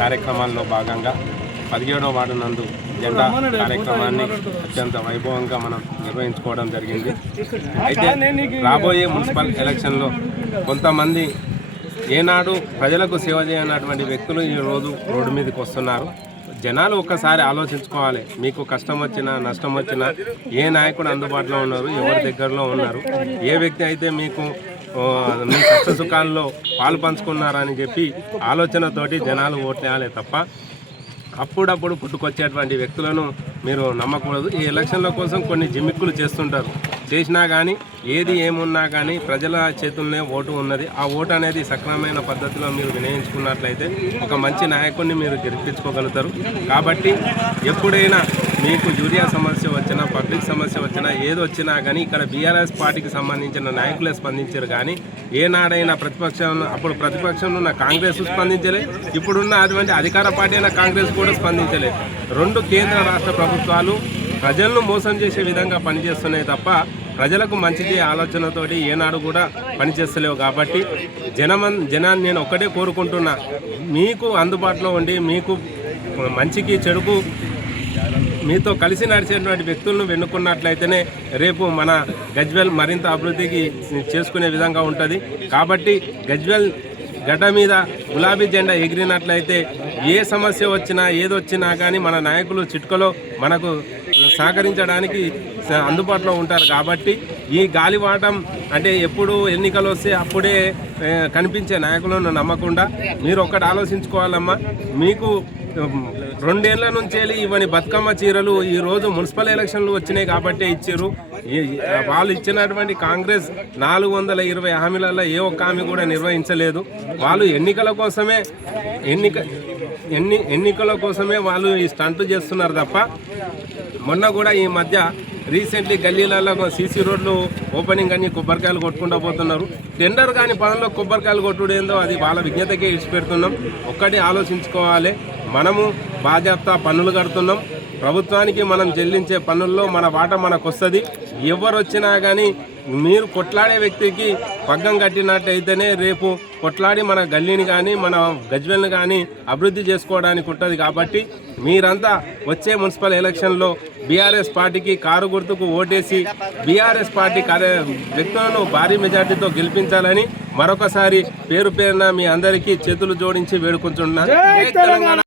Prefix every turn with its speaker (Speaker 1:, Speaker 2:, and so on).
Speaker 1: కార్యక్రమాల్లో భాగంగా పదిహేడవ వార్డు నందు జెండా కార్యక్రమాన్ని అత్యంత వైభవంగా మనం నిర్వహించుకోవడం జరిగింది. అయితే రాబోయే మున్సిపల్ ఎలక్షన్లో కొంతమంది ఏనాడు ప్రజలకు సేవ చేయనటువంటి వ్యక్తులు ఈ రోజు రోడ్డు మీదకి వస్తున్నారు. జనాలు ఒక్కసారి ఆలోచించుకోవాలి. మీకు కష్టం వచ్చినా నష్టం వచ్చినా ఏ నాయకుడు అందుబాటులో ఉన్నారు ఎవరి దగ్గరలో ఉన్నారు ఏ వ్యక్తి అయితే మీకు మీ కష్ట సుఖాల్లో పాలు పంచుకున్నారని చెప్పి ఆలోచనతోటి జనాలు ఓట్లేయాలి తప్ప అప్పుడప్పుడు పుట్టుకొచ్చేటువంటి వ్యక్తులను మీరు నమ్మకూడదు. ఈ ఎలక్షన్ల కోసం కొన్ని జిమ్మిక్కులు చేస్తుంటారు. చేసినా కానీ ఏది ఏమున్నా కానీ ప్రజల చేతుల్లోనే ఓటు ఉన్నది. ఆ ఓటు అనేది సక్రమమైన పద్ధతిలో మీరు వినియోగించుకున్నట్లయితే ఒక మంచి నాయకుడిని మీరు గెలిపించుకోగలుగుతారు. కాబట్టి ఎప్పుడైనా మీకు యూరియా సమస్య వచ్చినా పబ్లిక్ సమస్య వచ్చినా ఏది వచ్చినా కానీ ఇక్కడ బీఆర్ఎస్ పార్టీకి సంబంధించిన నాయకులే స్పందించారు కానీ ఏనాడైనా ప్రతిపక్షంలో అప్పుడు ప్రతిపక్షంలో ఉన్న కాంగ్రెస్ స్పందించలే ఇప్పుడున్న అటువంటి అధికార పార్టీ అయిన కాంగ్రెస్ కూడా స్పందించలే. రెండు కేంద్ర రాష్ట్ర ప్రభుత్వాలు ప్రజలను మోసం చేసే విధంగా పనిచేస్తున్నాయి తప్ప ప్రజలకు మంచిది ఆలోచనతోటి ఏనాడు కూడా పనిచేస్తలేవు కాబట్టి జనమన్ జనాన్ని నేను ఒక్కటే కోరుకుంటున్నా. మీకు అందుబాటులో ఉండి మీకు మంచికి చెడుకు మీతో కలిసి నడిచేటువంటి వ్యక్తులను వెన్నుకున్నట్లయితేనే రేపు మన గజ్వెల్ మరింత అభివృద్ధికి చేసుకునే విధంగా ఉంటుంది. కాబట్టి గజ్వెల్ గడ్డ మీద గులాబీ జెండా ఎగిరినట్లయితే ఏ సమస్య వచ్చినా ఏదొచ్చినా కానీ మన నాయకులు చిట్కలో మనకు సహకరించడానికి స- అందుబాటులో ఉంటారు కాబట్టి ఈ గాలివాటం అంటే ఎప్పుడు ఎన్నికలు వస్తే అప్పుడే కనిపించే నాయకులను నమ్మకుండా మీరు ఒక్కటి ఆలోచించుకోవాలమ్మా. మీకు రెండేళ్ళ నుంచి ఇవన్నీ బతుకమ్మ చీరలు ఈరోజు మున్సిపల్ ఎలక్షన్లు వచ్చినాయి కాబట్టి ఇచ్చారు. వాళ్ళు ఇచ్చినటువంటి కాంగ్రెస్ నాలుగు వందల ఇరవై హామీలలో ఏ ఒక్క హామీ కూడా నిర్వహించలేదు. వాళ్ళు ఎన్నికల కోసమే ఎన్నిక ఎన్ని ఎన్నికల కోసమే వాళ్ళు ఈ స్టంట్ చేస్తున్నారు తప్ప మొన్న కూడా ఈ మధ్య రీసెంట్లీ గల్లీలలో సీసీ రోడ్లు ఓపెనింగ్ అని కొబ్బరికాయలు కొట్టుకుంటూ పోతున్నారు. టెండర్ కాని పదంలో కొబ్బరికాయలు కొట్టుడు ఏందో అది వాళ్ళ విజ్ఞతకే ఇచ్చిపెడుతున్నాం ఒక్కటి ఆలోచించుకోవాలి. మనము బాధ్యత పన్నులు కడుతున్నాం. ప్రభుత్వానికి మనం చెల్లించే పన్నుల్లో మన వాట మనకు వస్తుంది ఎవరు వచ్చినా కానీ మీరు కొట్లాడే వ్యక్తికి పగ్గం కట్టినట్టయితేనే రేపు కొట్లాడి మన గల్లీని కానీ మన గజ్వెల్ని కానీ అభివృద్ధి చేసుకోవడానికి ఉంటుంది కాబట్టి మీరంతా వచ్చే మున్సిపల్ ఎలక్షన్లో బీఆర్ఎస్ పార్టీకి కారు గుర్తుకు ఓటేసి బీఆర్ఎస్ పార్టీ కార్య వ్యక్తులను భారీ మెజార్టీతో గెలిపించాలని మరొకసారి పేరు పేరున మీ అందరికీ చేతులు జోడించి వేడుకుంటున్నాను.